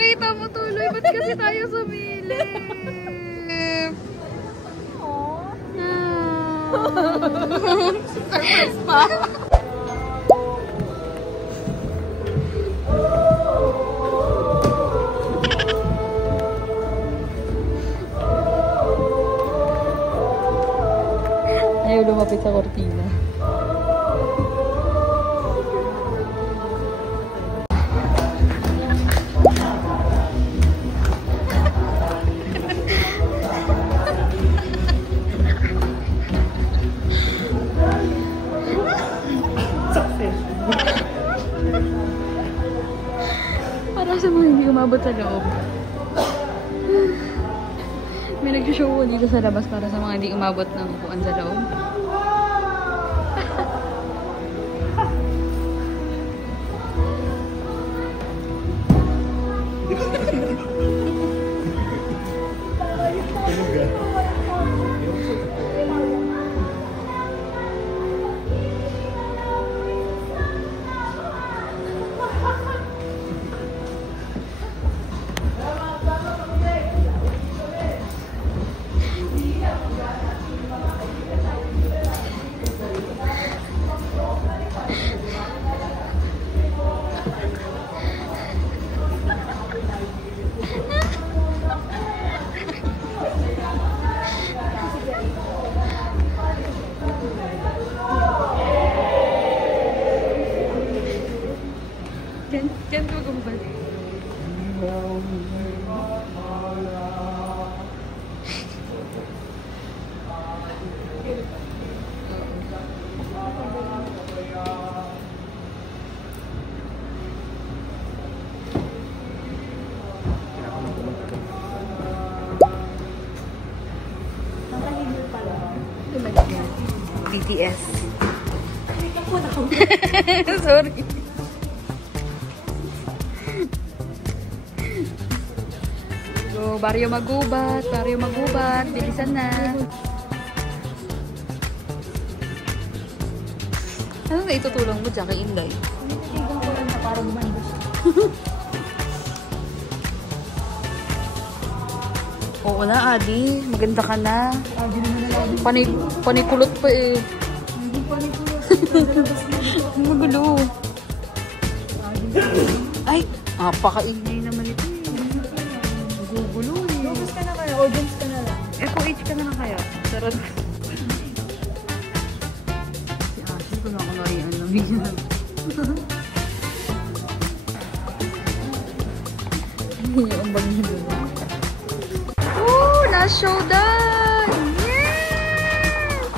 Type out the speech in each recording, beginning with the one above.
Nakita mo tuloy. Ba't kasi tayo sumilip? Surprise pa. Ayaw lumapit sa kortina. Para sa mga hindi umabot sa loob. May nag-show dito sa labas para sa mga hindi umabot ng upuan sa loob. Diyan ko gumbal. BTS. Sorry. So, Barrio Magubat, bilisan na. Ano nga itutulong mo dyan kay Inday? Tigong ko lang na parang gumandos. Oo na, Adi. Maganda ka na. Adi naman na lagi. Panikulot pa eh. Hindi panikulot. Magulo. Ay, napaka-ingay naman ito eh. Gugulo eh. Focus ka na kaya, audience ka na lang. FOH ka na lang kaya. Sarap. Si Ashley, kung ako nariyan lang yan. Ang bagay doon. Last showdown! Yes!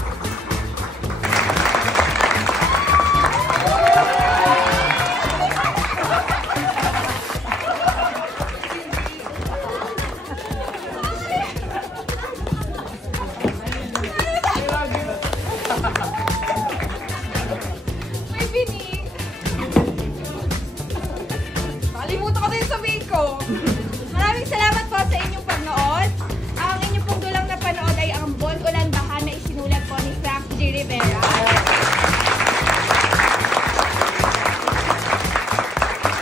May Bini! Nakalimutan ko din sabihin ko. Maraming salamat po sa inyong pagnood. Ang inyong pong dulang na panood ay ang Bon Ulan Baha na isinulat po ni Frank G. Rivera.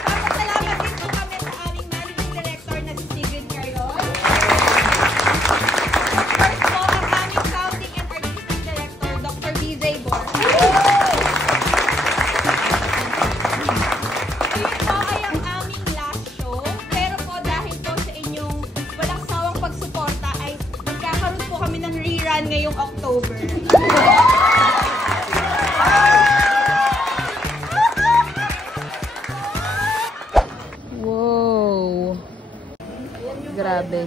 Papasalamat din po kami sa aming managing director na si Sigrid Carlos. First po ang aming founding and artistic director, Dr. BJ Bor. Yun po ay ang aming last show. Pero po dahil po sa inyong walang sawang pagsuporta ay magkakaroon po kami ng rerun ngayong October. Wow! Grabe.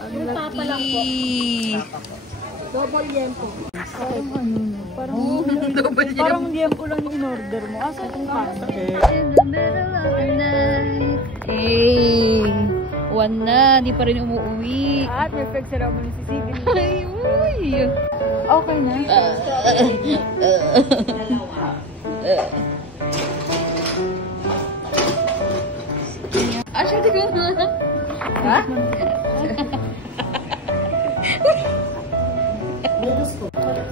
Ang Papa lang po. laki! Double yempo. Parang ano na? Parang, Double yum. parang yempo lang yung in-order mo. Asa itong kaso? In the middle of the night. Hey! One na, di pa rin umuwi. At may fake ceremony si Sigrid. Ay, uy! Okay na. Asya, di ko na. Ha?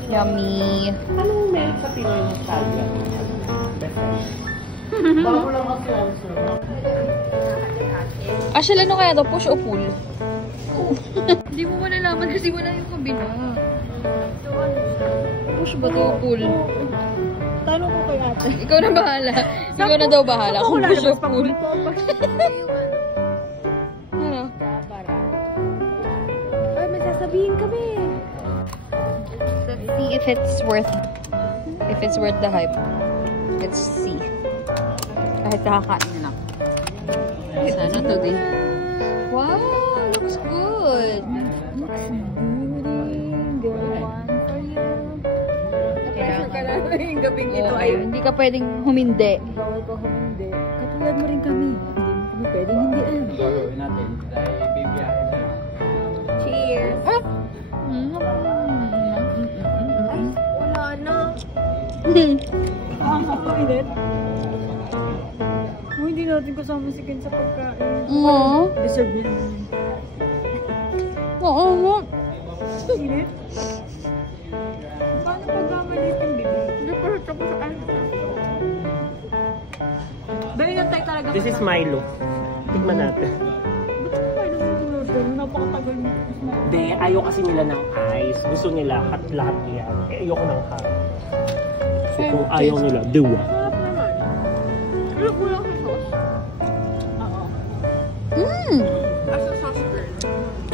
Yummy. Anong meron sa Pinoy ng salad? Actually, ano kaya to? Push o pull? Hindi mo malalaman kasi wala yung kabila. Push ba to o pull? Tanong ko kay ate. Ikaw na bahala. Ikaw na daw bahala kung push o pull. Ano? Ay, may sasabihin kami. Let's see if it's worth the hype. Let's see. Kahit kakakain na lang. Sana today. Wow! Looks good! Looks good. Pressure ka na yung gabing ito Okay, ay hindi ka pwedeng humindi. bawal ko humindi. Katulad mo rin kami. Hindi kami pwedeng hindian. Gagawin natin dahil bibiyahin na lang. Cheers! Oh! Ay, wala na. Ulit. Hindi natin kasama si Ken sa pagkain. Oo. Deserve niya naman yun. Oo. Init? Paano pagkamalit yung bibig? Hindi pa rin ako sa ano. Dahil nantay talaga. This is Milo. Tingnan natin. Ba't mo kayo nag-order? Napakatagal mo. Hindi, ayaw kasi nila ng ice. Gusto nila hot lahat yan. Eh, ayoko ng hot. So kung ayaw nila, duwa. Sarap naman. Pero kulang sa sauce. Oo. Mmm! As a sauce girl.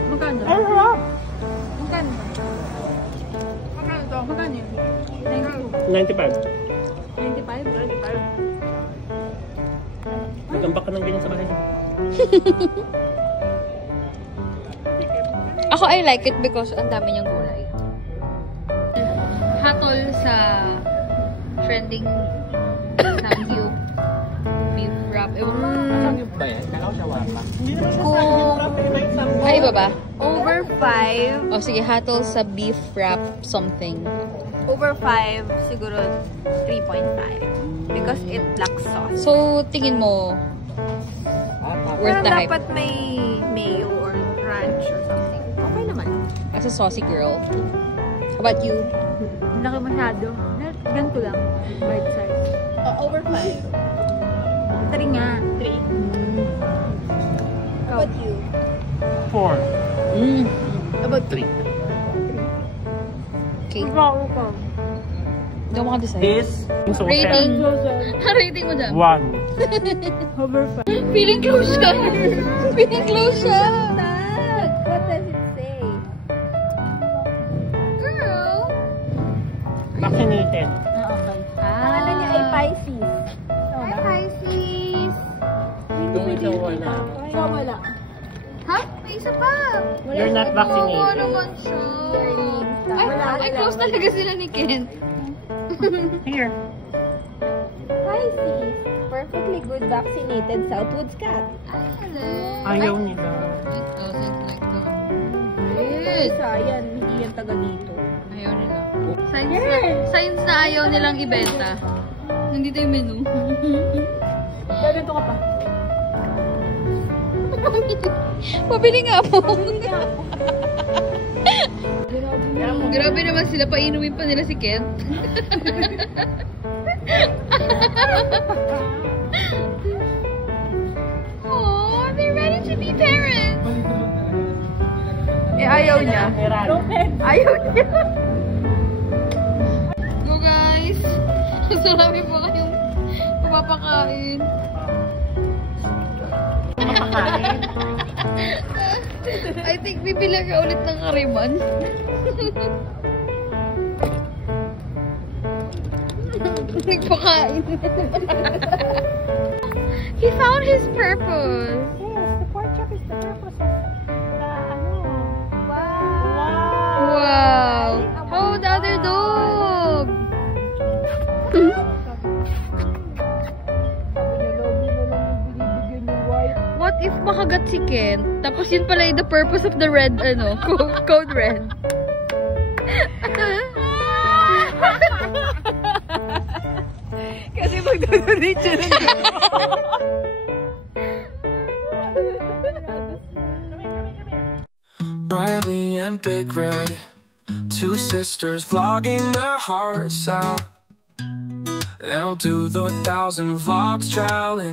Magkano? Ay, sarap! Magkano? Magkano to? Magkano yun? 95. 95? 95? Nagambak ka ng ganyan sa bahay. Ako, I like it because ang dami niyang gulay. Hatol sa trending Samgyup beef wrap. Ewan ko. Ba yan? Kala ko shawarma. Ay, iba ba? Over 5. O sige, hatol sa beef wrap something. Over 5, siguro 3.5. Because it lacks sauce. So, tingin mo, worth the hype? Dapat may mayo or ranch or something. Okay naman. As a saucy girl. How about you? Laki masyado. Ganito lang. Bite size. Over 5. 3 nga. 3. How about you? 4. Mm. About 3. Okay. Ikaw. Hindi ako makadecide. This, Rating. Rating mo dyan. 1. Over 5. Feeling close siya. Feeling close siya. What does it say? Girl. Vaccinated. Okay. Ano niya ay Pisces. Hi, Pisces! Yung isang wala. Wala. Ha? May isa pa. You're not Oo vaccinated. naman siya. Wala. Ay, close talaga sila ni Kent. Here. Pisces. Perfectly good vaccinated Southwoods cat. Hello. Ayaw nila. It doesn't like that. Good. Yan, hindi yan taga dito. Ayaw nila. Signs na ayaw nilang ibenta. Nandito yung menu. Ganito ka pa. Pabili nga po. Grabe naman sila. Painumin pa nila si Kent. Oh, they're ready to be parents. Eh, ayaw niya. Ayaw niya. Go guys. Marami pa kayong mapapakain. I think bibila ka ulit ng kariman. Nagpakain. He found his purpose. Yes, the pork chop is the purpose of the ano. Wow. How the other dog? What if makagat si Ken? Tapos yun pala yung the purpose of the red, ano, code red. Kasi magdodonate siya ng Riley and Big Red, two sisters vlogging their hearts out. They'll do the 1,000 vlogs challenge.